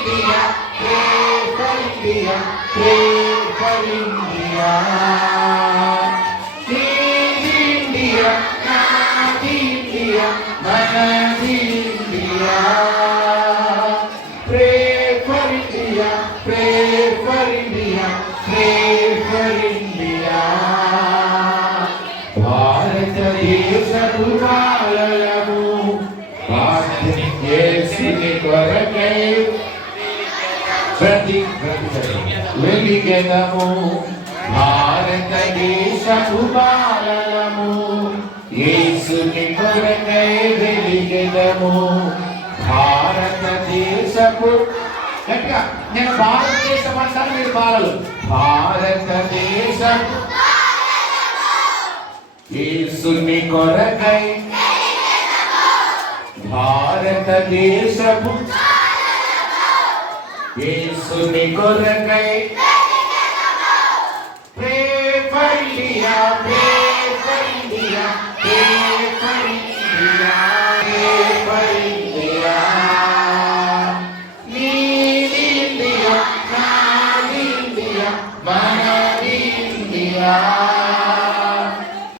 India, pray for India, pray for India. India, Nadi India, Manadi India. Pray for India, pray for India, pray for India. భారతదేశపు బాలలము యేసుని కొరకై వెలిగెదము. భారతదేశపు బాలలము యేసుని కొరకై వెలిగెదము. భారతదేశపు గట్టిగా నేను భారతదేశం అంటాను, మీరు బాలలు. భారతదేశపు యేసుని కొరకై భారతదేశపు యేసుని కొరకై ప్రే ఫర్ ఇండియా, ప్రే